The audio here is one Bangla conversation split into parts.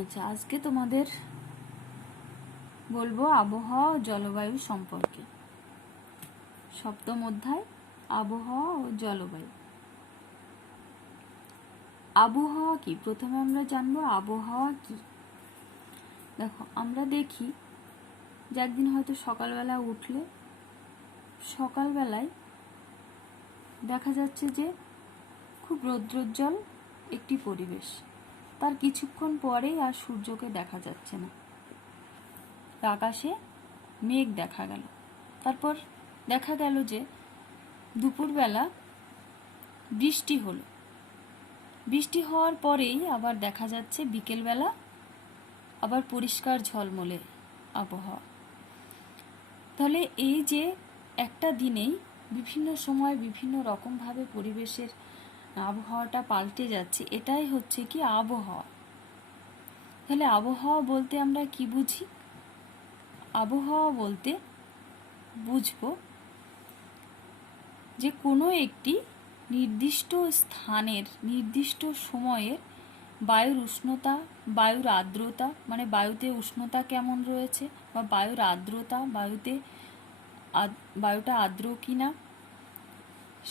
আচ্ছা, আজকে তোমাদের বলবো আবহাওয়া ও জলবায়ু সম্পর্কে। সপ্তম অধ্যায়, আবহাওয়া ও জলবায়ু। আবহাওয়া কি? প্রথমে আমরা জানবো আবহাওয়া কি। দেখো, আমরা দেখি যে একদিন হয়তো সকালবেলা উঠলে সকালবেলায় দেখা যাচ্ছে যে খুব রৌদ্রোজ্জ্বল একটি পরিবেশ, তার কিছুক্ষণ পরেই আর সূর্যকে দেখা যাচ্ছে না, আকাশে মেঘ দেখা গেল। তারপর দেখা গেল যে দুপুরবেলা বৃষ্টি হলো, বৃষ্টি হওয়ার পরেই আবার দেখা যাচ্ছে বিকেলবেলা আবার পরিষ্কার ঝলমলে আবহাওয়া। তাহলে এই যে একটা দিনেই বিভিন্ন সময় বিভিন্ন রকমভাবে পরিবেশের আবহাওয়াটা পাল্টে যাচ্ছে, এটাই হচ্ছে কি আবহাওয়া। তাহলে আবহাওয়া বলতে আমরা কি বুঝি? আবহাওয়া বলতে বুঝবো যে কোনো একটি নির্দিষ্ট স্থানের নির্দিষ্ট সময়ের বায়ুর উষ্ণতা, বায়ুর আর্দ্রতা, মানে বায়ুতে উষ্ণতা কেমন রয়েছে, বা বায়ুর আর্দ্রতা, বায়ুটা আর্দ্র কিনা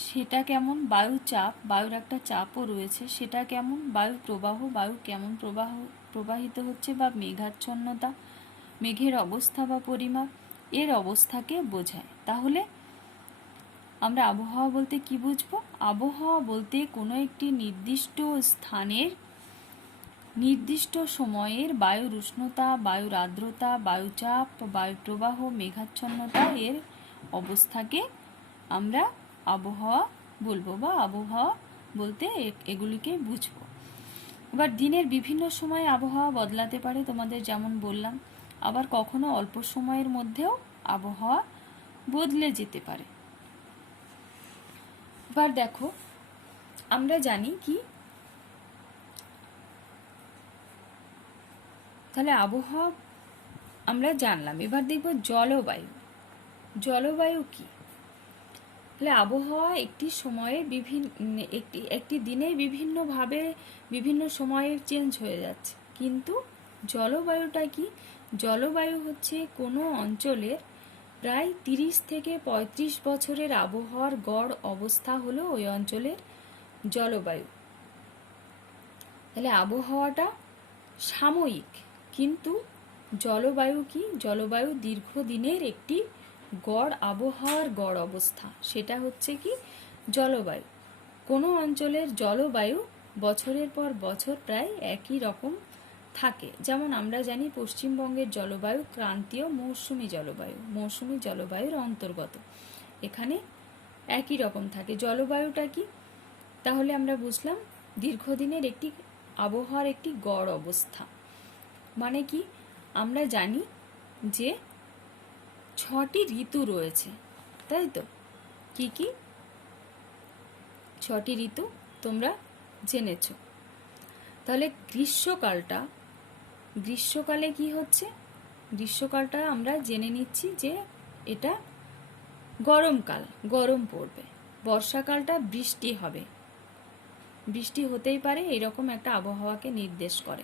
সেটা কেমন, বায়ু চাপ, বায়ুর একটা চাপও রয়েছে সেটা কেমন, বায়ু প্রবাহ, বায়ু কেমন প্রবাহিত হচ্ছে, বা মেঘাচ্ছন্নতা, মেঘের অবস্থা বা পরিমাপ, এর অবস্থাকে বোঝায়। তাহলে আমরা আবহাওয়া বলতে কি বুঝবো? আবহাওয়া বলতে কোনো একটি নির্দিষ্ট স্থানের নির্দিষ্ট সময়ের বায়ুর উষ্ণতা, বায়ুর আর্দ্রতা, বায়ুচাপ, বায়ু প্রবাহ, মেঘাচ্ছন্নতা এর অবস্থাকে আমরা আবহাওয়া বলবো, বা আবহাওয়া বলতে এগুলিকে বুঝবো। এবার দিনের বিভিন্ন সময়ে আবহাওয়া বদলাতে পারে, তোমাদের যেমন বললাম, আবার কখনো অল্প সময়ের মধ্যেও আবহাওয়া বদলে যেতে পারে। এবার দেখো, আমরা জানি কি, তাহলে আবহাওয়া আমরা জানলাম। এবার দেখব জলবায়ু। জলবায়ু কি? তাহলে আবহাওয়া একটি সময়ে একটি দিনে বিভিন্নভাবে বিভিন্ন সময়ে চেঞ্জ হয়ে যাচ্ছে, কিন্তু জলবায়ুটা কি? জলবায়ু হচ্ছে কোনো অঞ্চলের প্রায় 30 থেকে 35 বছরের আবহাওয়ার গড় অবস্থা হলো ওই অঞ্চলের জলবায়ু। তাহলে আবহাওয়াটা সাময়িক, কিন্তু জলবায়ু কি? জলবায়ু দীর্ঘদিনের একটি গড় আবহাওয়ার গড় অবস্থা, সেটা হচ্ছে কি জলবায়ু। কোনো অঞ্চলের জলবায়ু বছরের পর বছর প্রায় একই রকম থাকে। যেমন আমরা জানি পশ্চিমবঙ্গের জলবায়ু ক্রান্তীয় মৌসুমী জলবায়ু, মৌসুমী জলবায়ুর অন্তর্গত, এখানে একই রকম থাকে। জলবায়ুটা কি? তাহলে আমরা বুঝলাম দীর্ঘদিনের একটি আবহাওয়ার একটি গড় অবস্থা। মানে কি? আমরা জানি যে 6টি ঋতু রয়েছে, তাই তো? কি কি 6টি ঋতু তোমরা জেনেছ। তাহলে গ্রীষ্মকালে কি হচ্ছে? গ্রীষ্মকালটা আমরা জেনে নিচ্ছি যে এটা গরমকাল, গরম পড়বে। বর্ষাকালটা বৃষ্টি হবে, বৃষ্টি হতেই পারে, এরকম একটা আবহাওয়াকে নির্দেশ করে।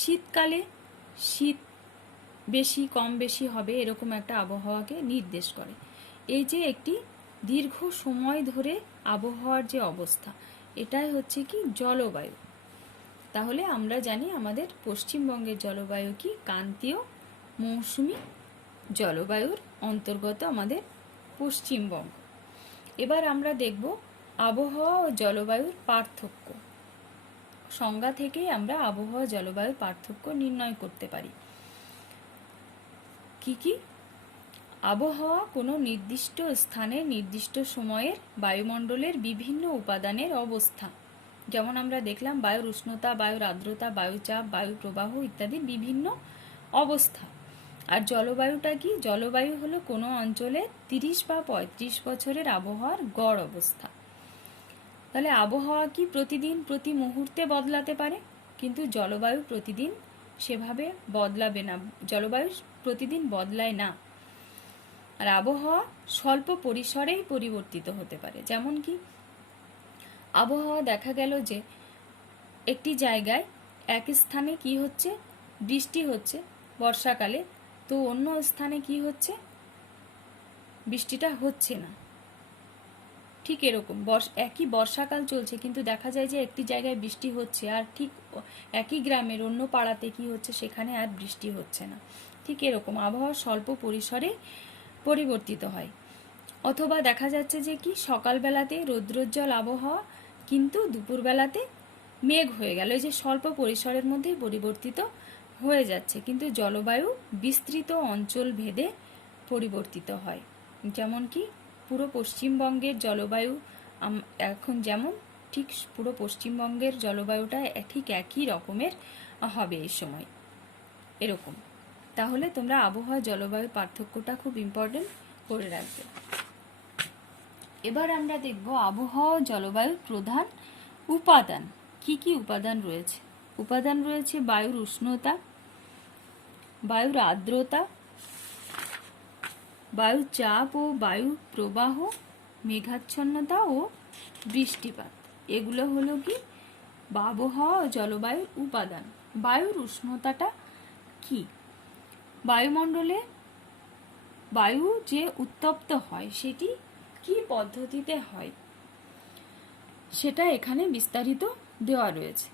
শীতকালে শীত বেশি কম বেশি হবে, এরকম একটা আবহাওয়াকে নির্দেশ করে। এই যে একটি দীর্ঘ সময় ধরে আবহাওয়ার যে অবস্থা, এটাই হচ্ছে কি জলবায়ু। তাহলে আমরা জানি আমাদের পশ্চিমবঙ্গের জলবায়ু কি ক্রান্তীয় মৌসুমী জলবায়ুর অন্তর্গত আমাদের পশ্চিমবঙ্গ। এবার আমরা দেখব আবহাওয়া ও জলবায়ুর পার্থক্য। সংজ্ঞা থেকেই আমরা আবহাওয়া জলবায়ুর পার্থক্য নির্ণয় করতে পারি। কি কি? আবহাওয়া কোনো নির্দিষ্ট স্থানে নির্দিষ্ট সময়ের বায়ুমণ্ডলের বিভিন্ন উপাদানের অবস্থা, যেমন আমরা দেখলাম বায়ুর উষ্ণতা, বায়ুর আর্দ্রতা, বায়ুচাপ, বায়ু প্রবাহ ইত্যাদি বিভিন্ন অবস্থা। আর জলবায়ুটা কি? জলবায়ু হলো কোনো অঞ্চলে 30 বা 35 বছরের আবহাওয়ার গড় অবস্থা। তাহলে আবহাওয়া কি প্রতিদিন প্রতি মুহূর্তে বদলাতে পারে, কিন্তু জলবায়ু প্রতিদিন সেভাবে বদলাবে না, জলবায়ু প্রতিদিন বদলায় না। আর আবহাওয়া স্বল্প পরিসরেই পরিবর্তিত হতে পারে। যেমন কি আবহাওয়া দেখা গেল যে একটি জায়গায় এক স্থানে কি হচ্ছে, বৃষ্টি হচ্ছে বর্ষাকালে, তো অন্য স্থানে কি হচ্ছে, বৃষ্টিটা হচ্ছে না। ঠিক এরকম একই বর্ষাকাল চলছে, কিন্তু দেখা যায় যে একটি জায়গায় বৃষ্টি হচ্ছে, আর ঠিক একই গ্রামের অন্য পাড়াতে কি হচ্ছে, সেখানে আর বৃষ্টি হচ্ছে না। ঠিক এরকম আবহাওয়া স্বল্প পরিসরে পরিবর্তিত হয়। অথবা দেখা যাচ্ছে যে কি সকালবেলাতে রৌদ্রোজ্জ্বল আবহাওয়া, কিন্তু দুপুরবেলাতে মেঘ হয়ে গেল, এই যে স্বল্প পরিসরের মধ্যে পরিবর্তিত হয়ে যাচ্ছে। কিন্তু জলবায়ু বিস্তৃত অঞ্চল ভেদে পরিবর্তিত হয়। যেমন কি পুরো পশ্চিমবঙ্গের জলবায়ু এখন যেমন, ঠিক পুরো পশ্চিমবঙ্গের জলবায়ুটা ঠিক একই রকমের হবে এই সময়, এরকম। তাহলে তোমরা আবহাওয়া জলবায়ুর পার্থক্যটা খুব ইম্পর্টেন্ট করে রাখবে। এবার আমরা দেখব আবহাওয়া জলবায়ুর প্রধান উপাদান। কি কি উপাদান রয়েছে? উপাদান রয়েছে বায়ুর উষ্ণতা, বায়ুর আর্দ্রতা, বায়ু চাপ ও বায়ু প্রবাহ, মেঘাচ্ছন্নতা ও বৃষ্টিপাত। এগুলো হলো কি আবহাওয়া ও জলবায়ুর উপাদান। বায়ুর উষ্ণতাটা কি? বায়ুমণ্ডলে বায়ু যে উত্তপ্ত হয় সেটি কি পদ্ধতিতে হয় সেটা এখানে বিস্তারিত দেওয়া রয়েছে।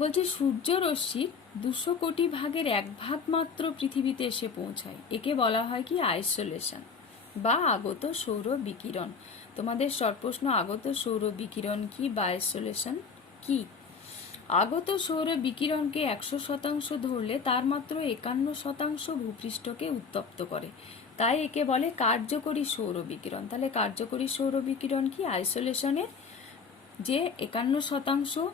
বলছে সূর্য রশ্মির 200 কোটি ভাগের 1 ভাগ মাত্র পৃথিবীতে এসে পৌঁছায়, একে বলা হয় কি আইসোলেশন বা আগত সৌর বিকিরণ। তোমাদের শর্ট প্রশ্ন, আগত সৌর বিকিরণ কি বা আইসোলেশন কি? আগত সৌর বিকিরণকে 100% ধরলে তার মাত্র 51% ভূপৃষ্ঠকে উত্তপ্ত করে, তাই একে বলে কার্যকরী সৌর বিকিরণ। তাহলে কার্যকরী সৌর বিকিরণ কি? আইসোলেশনের যে 51%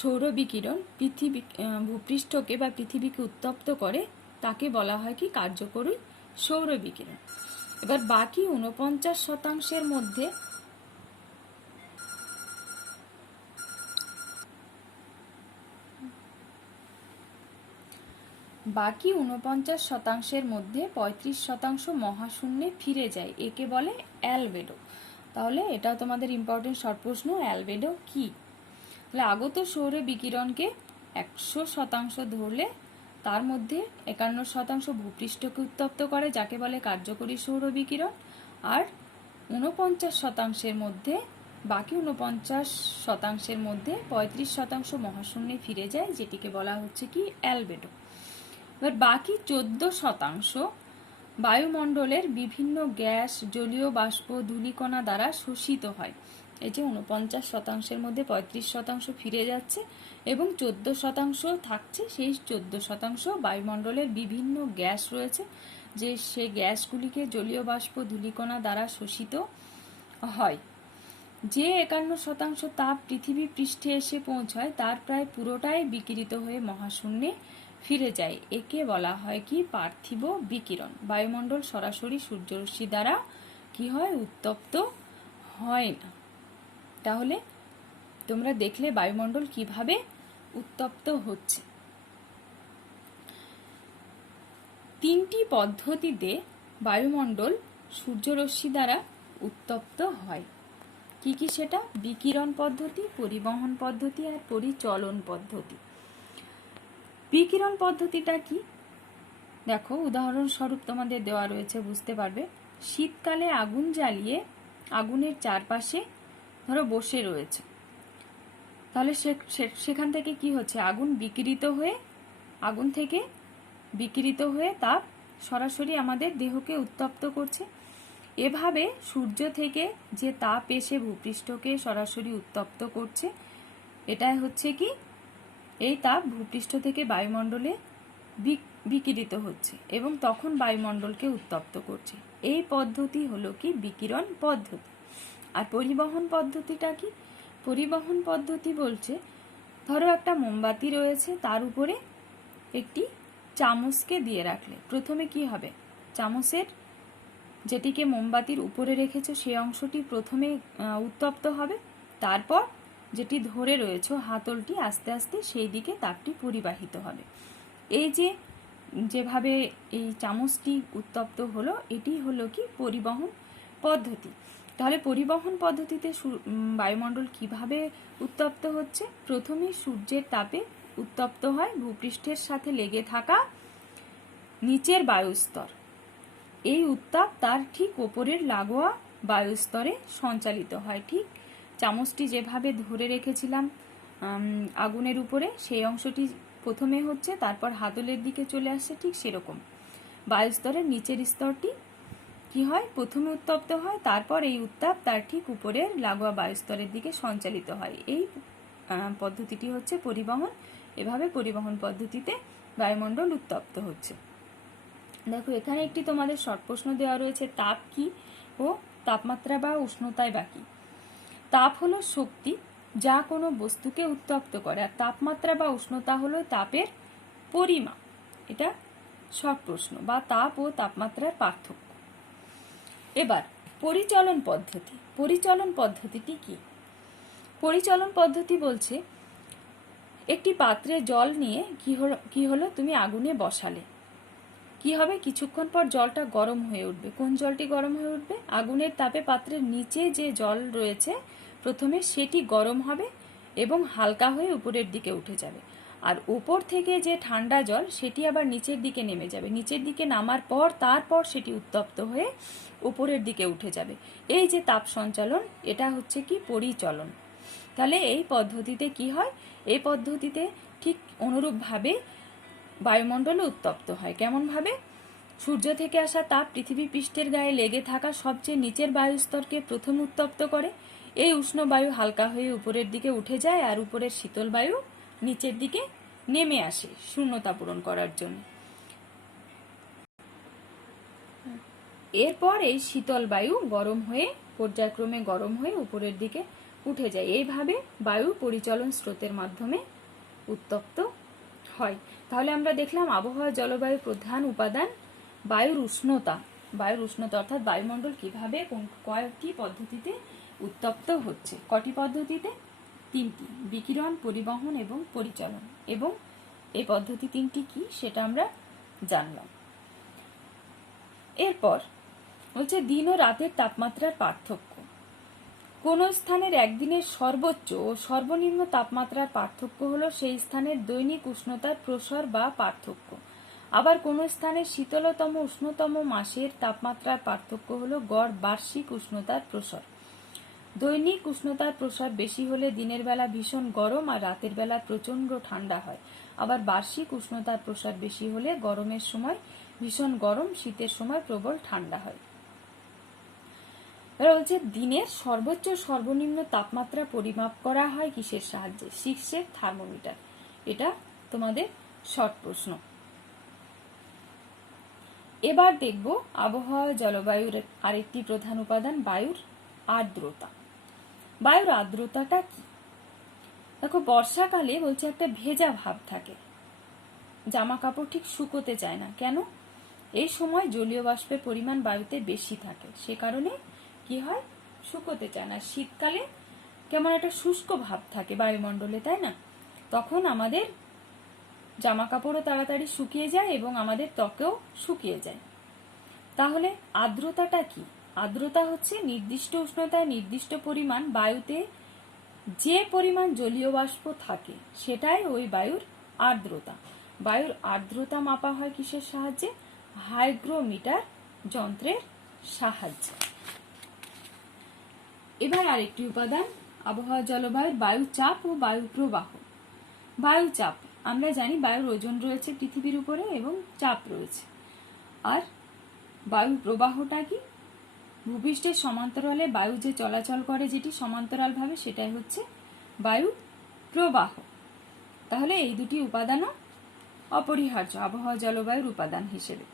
সৌর বিকিরণ পৃথিবী ভূপৃষ্ঠকে বা পৃথিবীকে উত্তপ্ত করে, তাকে বলা হয় কি কার্যকরী সৌর বিকিরণ। এবার বাকি 49% মধ্যে বাকি 49%-এর মধ্যে 35% মহাশূন্যে ফিরে যায়, একে বলে অ্যালবেডো। তাহলে এটাও তোমাদের ইম্পর্টেন্ট শর্ট প্রশ্ন, অ্যালবেডো কি? তাহলে আগত সৌর বিকিরণকে 100% ধরলে তার মধ্যে 51% ভূপৃষ্ঠকে উত্তপ্ত করে, যাকে বলে কার্যকরী সৌর বিকিরণ। আর 49%-এর মধ্যে বাকি 49%-এর মধ্যে 35% মহাশূন্যে ফিরে যায়, যেটিকে বলা হচ্ছে কি অ্যালবেডো। এবার বাকি 14% বায়ুমণ্ডলের বিভিন্ন গ্যাস, জলীয় বাষ্প, ধূলিকণা দ্বারা শোষিত হয়। এই যে 49%-এর মধ্যে 35% ফিরে যাচ্ছে এবং 14% থাকছে, সেই 14% বায়ুমণ্ডলের বিভিন্ন গ্যাস রয়েছে, যে সেই গ্যাসগুলিকে জলীয় বাষ্প, ধূলিকণা দ্বারা শোষিত হয়। যে 51% তাপ পৃথিবী পৃষ্ঠে এসে পৌঁছায় তার প্রায় পুরোটাই বিকিরিত হয়ে মহাশূন্যে ফিরে যায়, একে বলা হয় কি পার্থিব বিকিরণ। বায়ুমণ্ডল সরাসরি সূর্যরশ্মি দ্বারা কি হয়? উত্তপ্ত হয় না। তাহলে তোমরা দেখলে বায়ুমণ্ডল কিভাবে উত্তপ্ত হচ্ছে। 3টি পদ্ধতিতে বায়ুমণ্ডল সূর্যরশ্মি দ্বারা উত্তপ্ত হয়। কি কি সেটা? বিকিরণ পদ্ধতি, পরিবহন পদ্ধতি আর পরিচলন পদ্ধতি। বিকিরণ পদ্ধতিটা কি? দেখো উদাহরণস্বরূপ তোমাদের দেওয়া রয়েছে, বুঝতে পারবে। শীতকালে আগুন জ্বালিয়ে আগুনের চারপাশে ধরো বসে রয়েছে, তাহলে সেখান থেকে কি হচ্ছে? আগুন থেকে বিকিরিত হয়ে তাপ সরাসরি আমাদের দেহকে উত্তপ্ত করছে। এভাবে সূর্য থেকে যে তাপ এসে ভূপৃষ্ঠকে সরাসরি উত্তপ্ত করছে, এটাই হচ্ছে কি এই তাপ ভূপৃষ্ঠ থেকে বায়ুমণ্ডলে বিকিরিত হচ্ছে এবং তখন বায়ুমণ্ডলকে উত্তপ্ত করছে। এই পদ্ধতি হলো কি বিকিরণ পদ্ধতি। আর পরিবহন পদ্ধতিটা কি? পরিবহন পদ্ধতি বলছে, ধরো একটা মোমবাতি রয়েছে, তার উপরে একটি চামচকে দিয়ে রাখলে প্রথমে কি হবে? চামচের যেটিকে মোমবাতির উপরে রেখেছো সেই অংশটি প্রথমে উত্তপ্ত হবে, তারপর যেটি ধরে রয়েছে হাতলটি আস্তে আস্তে সেই দিকে তাপটি পরিবাহিত হবে। এই যে যেভাবে এই চামচটি উত্তপ্ত হলো, এটি হলো কি পরিবহন পদ্ধতি। তাহলে পরিবহন পদ্ধতিতে বায়ুমণ্ডল কিভাবে উত্তপ্ত হচ্ছে? প্রথমে সূর্যের তাপে উত্তপ্ত হয় ভূপৃষ্ঠের সাথে লেগে থাকা নিচের বায়ুস্তর। এই উত্তাপ তার ঠিক ওপরের লাগোয়া বায়ুস্তরে সঞ্চালিত হয়। ঠিক চামচটি যেভাবে ধরে রেখেছিলাম আগুনের উপরে, সেই অংশটি প্রথমে হচ্ছে, তারপর হাতলের দিকে চলে আসছে, ঠিক সেরকম বায়ুস্তরের নিচের স্তরটি কি হয়? প্রথমে উত্তপ্ত হয়, তারপর এই উত্তাপ তার ঠিক উপরের লাগোয়া বায়ুস্তরের দিকে সঞ্চালিত হয়। এই পদ্ধতিটি হচ্ছে পরিবহন। এভাবে পরিবহন পদ্ধতিতে বায়ুমণ্ডল উত্তপ্ত হচ্ছে। দেখো, এখানে একটি তোমাদের শর্ট প্রশ্ন দেওয়া রয়েছে, তাপ কি ও তাপমাত্রা বা উষ্ণতায় বা কি? তাপ হলো শক্তি যা কোনো বস্তুকে উত্তপ্ত করে, আর তাপমাত্রা বা উষ্ণতা হলো তাপের পরিমাপ। এটা শর্ট প্রশ্ন, বা তাপ ও তাপমাত্রার পার্থক্য। এবার পরিচলন পদ্ধতি। পরিচলন পদ্ধতিটি কি? পরিচলন পদ্ধতি বলছে, একটি পাত্রে জল নিয়ে কি হলো তুমি আগুনে বসালে, কি হবে? কিছুক্ষণ পর জলটা গরম হয়ে উঠবে। কোন জলটি গরম হয়ে উঠবে? আগুনের তাপে পাত্রের নিচে যে জল রয়েছে প্রথমে সেটি গরম হবে এবং হালকা হয়ে উপরের দিকে উঠে যাবে, আর উপর থেকে যে ঠান্ডা জল সেটি আবার নিচের দিকে নেমে যাবে। নিচের দিকে নামার পর তারপর সেটি উত্তপ্ত হয়ে উপরের দিকে উঠে যাবে। এই যে তাপ সঞ্চালন, এটা হচ্ছে কি? পরিচলন। তাহলে এই পদ্ধতিতে কি হয়? এই পদ্ধতিতে ঠিক অনুরূপভাবে বায়ুমণ্ডলে উত্তপ্ত হয়। কেমন ভাবে? সূর্য থেকে আসা তাপ পৃথিবী পৃষ্ঠের গায়ে লেগে থাকা সবচেয়ে নিচের বায়ুস্তরকে প্রথম উত্তপ্ত করে। এই উষ্ণ বায়ু হালকা হয়ে উপরের দিকে উঠে যায়, আর উপরের শীতল বায়ু নিচের দিকে নেমে আসে শূন্যতা পূরণ করার জন্য। এরপর এই শীতল বায়ু গরম হয়ে পর্যায়ক্রমে গরম হয়ে উপরের দিকে উঠে যায়। এইভাবে বায়ু পরিচলন স্রোতের মাধ্যমে উত্তপ্ত হয়। তাহলে আমরা দেখলাম আবহাওয়া জলবায়ুর প্রধান উপাদান বায়ুর উষ্ণতা। বায়ুর উষ্ণতা অর্থাৎ বায়ুমণ্ডল কিভাবে কয়টি পদ্ধতিতে উত্তপ্ত হচ্ছে। কটি পদ্ধতিতে? তিনটি: বিকিরণ, পরিবহন এবং পরিচলন। এবং এই পদ্ধতি তিনটি কি সেটা আমরা জানলাম। এরপর হচ্ছে দিন ও রাতের তাপমাত্রার পার্থক্য। কোন স্থানের একদিনের সর্বোচ্চ ও সর্বনিম্ন তাপমাত্রার পার্থক্য হলো সেই স্থানের দৈনিক উষ্ণতার প্রসার বা পার্থক্য। আবার কোন স্থানের শীতলতম উষ্ণতম মাসের তাপমাত্রার পার্থক্য হলো গড় বার্ষিক উষ্ণতার প্রসার। দৈনিক উষ্ণতার প্রসার বেশি হলে দিনের বেলা ভীষণ গরম আর রাতের বেলা প্রচন্ড ঠান্ডা হয়। আবার বার্ষিক উষ্ণতার প্রসার বেশি হলে গরমের সময় ভীষণ গরম, শীতের সময় প্রবল ঠান্ডা হয়। এবার বলছে দিনের সর্বোচ্চ সর্বনিম্ন তাপমাত্রা পরিমাপ করা হয় কিসের সাহায্যে? শীর্ষের থার্মোমিটার। এটা তোমাদের শর্ট প্রশ্ন। এবার দেখব আবহাওয়া জলবায়ুর আরেকটি প্রধান উপাদান বায়ুর আর্দ্রতা। বায়ুর আর্দ্রতাটা কি? দেখো, বর্ষাকালে বলছে একটা ভেজা ভাব থাকে, জামা কাপড় ঠিক শুকোতে চায় না। কেন? এই সময় জলীয় বাষ্পের পরিমাণ বায়ুতে বেশি থাকে, সে কারণে কি হয়? শুকোতে চায় না। শীতকালে কেমন একটা শুষ্ক ভাব থাকে বায়ুমণ্ডলে, তাই না? তখন আমাদের জামা কাপড়ও তাড়াতাড়ি শুকিয়ে যায় এবং আমাদের ত্বকেও শুকিয়ে যায়। তাহলে আর্দ্রতাটা কি? আর্দ্রতা হচ্ছে নির্দিষ্ট উষ্ণতায় নির্দিষ্ট পরিমাণ বায়ুতে যে পরিমাণ জলীয় বাষ্প থাকে সেটাই ওই বায়ুর আর্দ্রতা। বায়ুর আর্দ্রতা মাপা হয় কিসের সাহায্যে? হাইগ্রোমিটার যন্ত্রের সাহায্যে। এবার আরেকটি উপাদান আবহাওয়া জলবায়ুর বায়ু চাপ ও বায়ু প্রবাহ। বায়ু চাপ, আমরা জানি বায়ুর ওজন রয়েছে পৃথিবীর উপরে এবং চাপ রয়েছে। আর বায়ু প্রবাহটা কি? ভূপৃষ্ঠের সমান্তরালে বায়ু যে চলাচল করে যেটি সমান্তরাল ভাবে, সেটাই হচ্ছে বায়ু প্রবাহ। তাহলে এই দুটি উপাদানও অপরিহার্য আবহাওয়া জলবায়ুর উপাদান হিসেবে।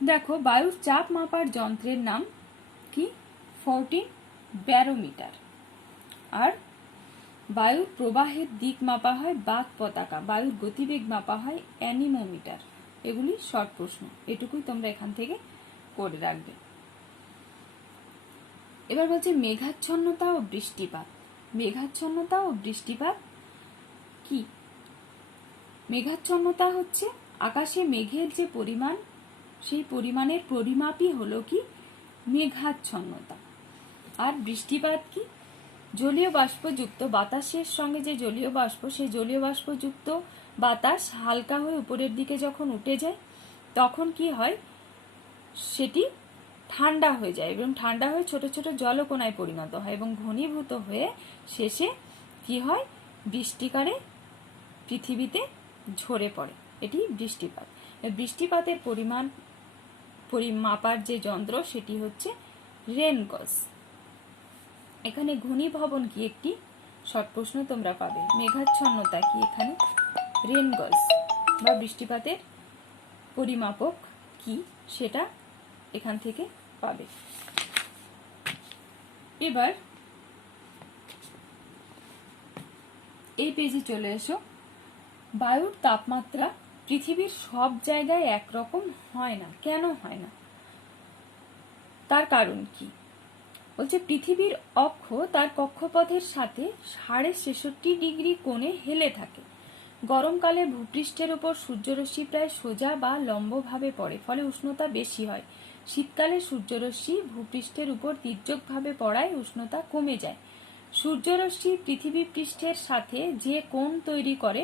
দেখো, বায়ুর চাপ মাপার যন্ত্রের নাম কি? 14 ব্যারোমিটার। আর বায়ুর প্রবাহের দিক মাপা হয় বাক পতাকা। বায়ুর গতিবেগ মাপা হয় অ্যানিমোমিটার। এগুলি শর্ট প্রশ্ন, এটুকুই তোমরা এখান থেকে করে রাখবে। এবার বলছে মেঘাচ্ছন্নতা ও বৃষ্টিপাত। মেঘাচ্ছন্নতা ও বৃষ্টিপাত কি? মেঘাচ্ছন্নতা হচ্ছে আকাশে মেঘের যে পরিমাণ, সেই পরিমাণের পরিমাপই হলো কি মেঘাচ্ছন্নতা। আর বৃষ্টিপাত কি? জলীয় বাষ্পযুক্ত বাতাসের সঙ্গে যে জলীয় বাষ্প, সেই জলীয় বাষ্পযুক্ত বাতাস হালকা হয়ে উপরের দিকে যখন উঠে যায় তখন কি হয়, সেটি ঠান্ডা হয়ে যায় এবং ঠান্ডা হয়ে ছোট ছোট জলকণায় পরিণত হয় এবং ঘনীভূত হয়ে শেষে কি হয়, বৃষ্টিকারে পৃথিবীতে ঝরে পড়ে। এটি বৃষ্টিপাত। বৃষ্টিপাতের পরিমাপার যে যন্ত্র সেটি হচ্ছে রেনগজ। এখানে ঘনীভবন কি একটি শর্ট প্রশ্ন তোমরা পাবে। মেঘাচ্ছন্নতা কি? এখানে রেনগজ বা বৃষ্টিপাতের পরিমাপক কি সেটা এখান থেকে পাবে। এবার এই পেজে চলে এসো। বায়ুর তাপমাত্রা পৃথিবীর সব জায়গায় একরকম হয় না। কেন হয় না? তার কারণ কি? বলছে পৃথিবীর অক্ষ তার কক্ষপথের সাথে 66.5 ডিগ্রি কোণে হেলে থাকে। গরমকালে ভূপৃষ্ঠের উপর সূর্যরশ্মি প্রায় সোজা বা লম্বভাবে পড়ে, ফলে উষ্ণতা বেশি হয়। শীতকালে সূর্যরশ্মি ভূপৃষ্ঠের উপর তির্যকভাবে পড়ায় উষ্ণতা কমে যায়। সূর্যরশ্মি পৃথিবী পৃষ্ঠের সাথে যে কোণ তৈরি করে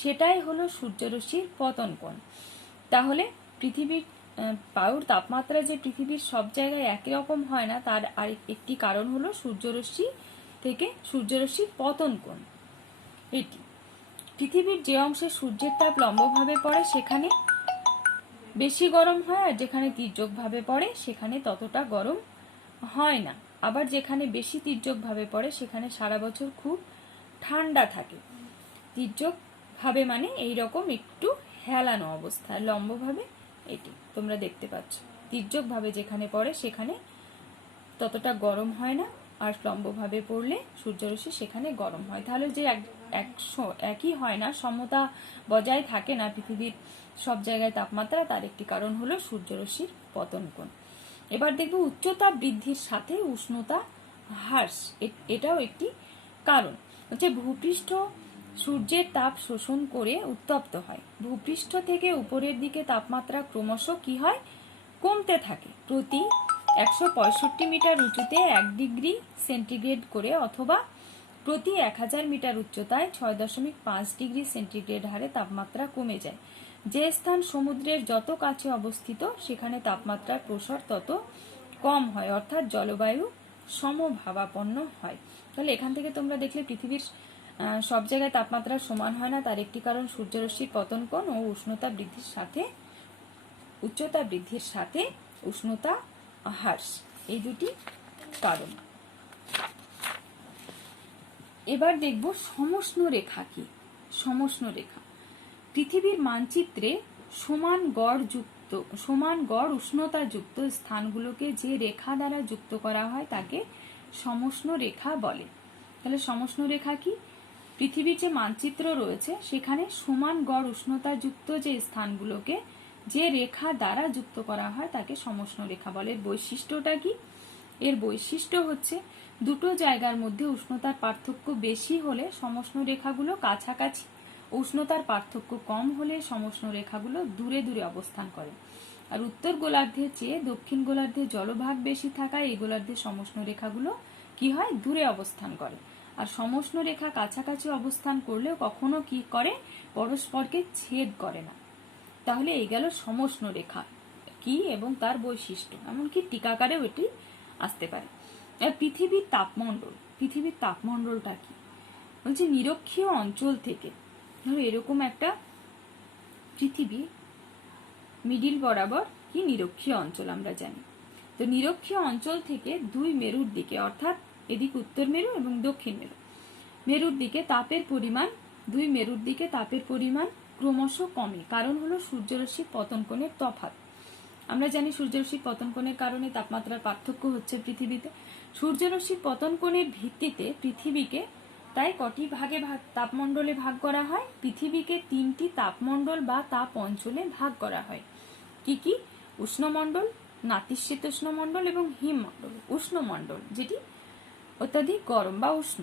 সেটাই হলো সূর্যরশ্মির পতন কোণ। তাহলে পৃথিবীর বায়ুর তাপমাত্রা যে পৃথিবীর সব জায়গায় একই রকম হয় না, তার একটি কারণ হলো সূর্যরশ্মির পতন কোণ। এটি পৃথিবীর যে অংশে সূর্যের তাপ লম্বভাবে পড়ে সেখানে বেশি গরম হয়, আর যেখানে তির্যকভাবে পড়ে সেখানে ততটা গরম হয় না। আবার যেখানে বেশি তির্যকভাবে পড়ে সেখানে সারা বছর খুব ঠান্ডা থাকে। তির্যকভাবে মানে এইরকম একটু হেলানো অবস্থা, লম্বভাবে এটি তোমরা দেখতে পাচ্ছ। তির্যকভাবে যেখানে পড়ে সেখানে ততটা গরম হয় না, আর লম্বভাবে পড়লে সূর্যরশ্মি সেখানে গরম হয়। তাহলে যে একই হয় না, সমতা বজায় থাকে না পৃথিবীর সব জায়গায় তাপমাত্রা, তার একটি কারণ হলো সূর্যরশ্মির পতন কোণ। এবার দেখব উচ্চতা বৃদ্ধির সাথে উষ্ণতা হ্রাস, এটাও একটি কারণ। হচ্ছে ভূপৃষ্ঠ সূর্যের তাপ শোষণ করে উত্তপ্ত হয়। ভূপৃষ্ঠ থেকে উপরের দিকে তাপমাত্রা ক্রমশ কি হয়, কমতে থাকে। প্রতি 165 মিটার উঁচুতে 1 ডিগ্রি সেন্টিগ্রেড করে অথবা প্রতি 1000 মিটার উচ্চতায় 6.5 ডিগ্রি সেন্টিগ্রেড হারে তাপমাত্রা কমে যায়। যে স্থান সমুদ্রের যত কাছে অবস্থিত সেখানে তাপমাত্রার প্রসার তত কম হয়, অর্থাৎ জলবায়ু সমভাবাপন্ন হয়। তাহলে এখান থেকে তোমরা দেখলে পৃথিবীর সব জায়গায় তাপমাত্রা সমান হয় না, তার একটি কারণ সূর্যরশ্মির পতন কোণ ও উচ্চতা বৃদ্ধির সাথে উষ্ণতা হ্রাস, এই দুটি কারণ। এবার দেখব সমষ্ণ রেখা কি। সমষ্ণ রেখা পৃথিবীর মানচিত্রে সমান গড় উষ্ণতা যুক্ত স্থানগুলোকে যে রেখা দ্বারা যুক্ত করা হয় তাকে সমষ্ণ রেখা বলে। তাহলে সমষ্ণ রেখা কি? পৃথিবীর যে মানচিত্র রয়েছে সেখানে সমান গড় উষ্ণতা যুক্ত যে স্থানগুলোকে যে রেখা দ্বারা যুক্ত করা হয় তাকে সমষ্ণ রেখা বলে। বৈশিষ্ট্যটা কি? এর বৈশিষ্ট্য হচ্ছে দুটো জায়গার মধ্যে উষ্ণতার পার্থক্য বেশি হলে সমষ্ণ রেখাগুলো কাছাকাছি, উষ্ণতার পার্থক্য কম হলে সমষ্ণ রেখাগুলো দূরে দূরে অবস্থান করে। আর উত্তর গোলার্ধের চেয়ে দক্ষিণ গোলার্ধে জলভাগ বেশি থাকায় এই গোলার্ধের সমষ্ণ রেখাগুলো কি হয়, দূরে অবস্থান করে। আর সমষ্ণ রেখা কাছাকাছি অবস্থান করলেও কখনো কি করে, পরস্পরকে ছেদ করে না। তাহলে এই গেল সমষ্ণ রেখা কি এবং তার বৈশিষ্ট্য, এমনকি টিকাকারেও এটি আসতে পারে। পৃথিবীর তাপমণ্ডলটা কি? বলছে নিরক্ষীয় অঞ্চল থেকে, ধরো এরকম একটা পৃথিবী, মিডিল বরাবর কি নিরক্ষীয় অঞ্চল আমরা জানি। তো নিরক্ষীয় অঞ্চল থেকে দুই মেরুর দিকে, অর্থাৎ এদিক উত্তর মেরু এবং দক্ষিণ মেরুর দিকে দুই মেরুর দিকে তাপের পরিমাণ ক্রমশ কমে। কারণ হলো সূর্যরশ্মির পতন কোণের তফাৎ। আমরা জানি সূর্যরশ্মির পতন কোণের কারণে তাপমাত্রার পার্থক্য হচ্ছে পৃথিবীতে। সূর্যরশ্মির পতন কোণের ভিত্তিতে পৃথিবীকে তাই কটি তাপমণ্ডলে ভাগ করা হয়? পৃথিবীকে 3টি তাপমণ্ডল বা তাপ অঞ্চলে ভাগ করা হয়। কি কি? উষ্ণমণ্ডল, নাতিশীতোষ্ণমণ্ডল এবং হিমমণ্ডল। উষ্ণমণ্ডল যেটি অত্যাধিক গরম বা উষ্ণ।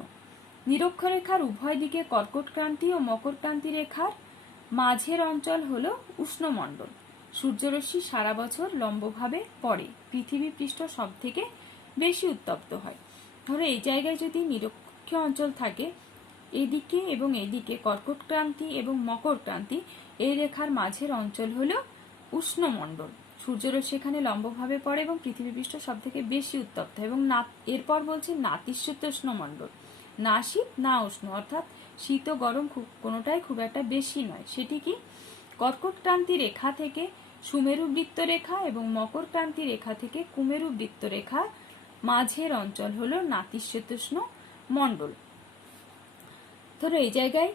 নিরক্ষরেখার উভয় দিকে কর্কট ক্রান্তি ও মকর ক্রান্তি রেখার মাঝের অঞ্চল হলো উষ্ণমণ্ডল। সূর্যরশ্মি সারা বছর লম্বভাবে পড়ে, পৃথিবী পৃষ্ঠ সব থেকে বেশি উত্তপ্ত হয়। ধরো এই জায়গায় যদি নিরক্ষ অঞ্চল থাকে, এদিকে এবং এদিকে কর্কট ক্রান্তি এবং মকর ক্রান্তি, এই রেখার মাঝের অঞ্চল হলো উষ্ণমণ্ডল। সূর্যরশ্মি এখানে লম্বভাবে পড়ে এবং পৃথিবী পৃষ্ঠ সব থেকে বেশি উত্তপ্ত। এবং এরপর বলছে নাতিশীতোষ্ণ মণ্ডল, না শীত না উষ্ণ, অর্থাৎ শীত ও গরম কোনোটাই খুব একটা বেশি নয়। সেটি কি? কর্কট ক্রান্তি রেখা থেকে সুমেরু বৃত্ত রেখা এবং মকর ক্রান্তি রেখা থেকে কুমেরু বৃত্ত রেখা মাঝের অঞ্চল হলো নাতিশীতোষ্ণ মণ্ডল। ধরো এই জায়গায়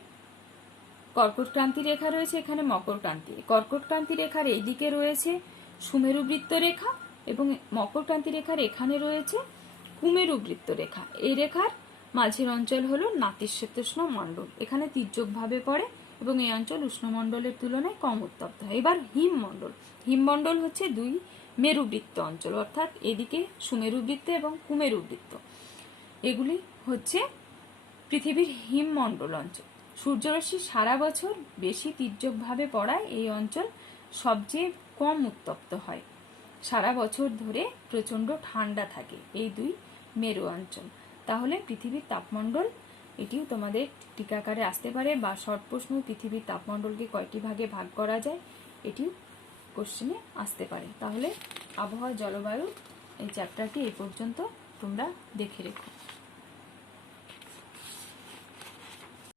কর্কট ক্রান্তি রেখা রয়েছে, এখানে মকর ক্রান্তি। কর্কট ক্রান্তি রেখার এইদিকে রয়েছে সুমেরু বৃত্ত রেখা এবং মকর ক্রান্তি রেখার এখানে রয়েছে কুমেরু বৃত্ত রেখা। এই রেখার মাঝের অঞ্চল হলো নাতিশীতোষ্ণ মণ্ডল, এখানে তির্যকভাবে পড়ে এবং এই অঞ্চল উষ্ণমণ্ডলের তুলনায় কম উত্তপ্ত হয়। এবার হিমমণ্ডল। হিমমণ্ডল হচ্ছে দুই মেরুবৃত্ত অঞ্চল, অর্থাৎ এদিকে সুমেরু বৃত্ত এবং কুমেরু বৃত্ত, এগুলি হচ্ছে পৃথিবীর হিমমণ্ডল অঞ্চল। সূর্যরশ্মি সারা বছর বেশি তির্যকভাবে পড়ায় এই অঞ্চল সবচেয়ে কম উত্তপ্ত হয়। সারা বছর ধরে প্রচন্ড ঠান্ডা থাকে এই দুই মেরু অঞ্চল। তাহলে পৃথিবীর তাপমণ্ডল, এটিও তোমাদের টিকাকারে আসতে পারে, বা শর্ট প্রশ্ন পৃথিবীর তাপমণ্ডলকে কয়টি ভাগে ভাগ করা যায়, এটিও কোশ্চেনে আসতে পারে। তাহলে আবহাওয়া জলবায়ু এই চ্যাপ্টারটি এই পর্যন্ত তোমরা দেখে রেখো।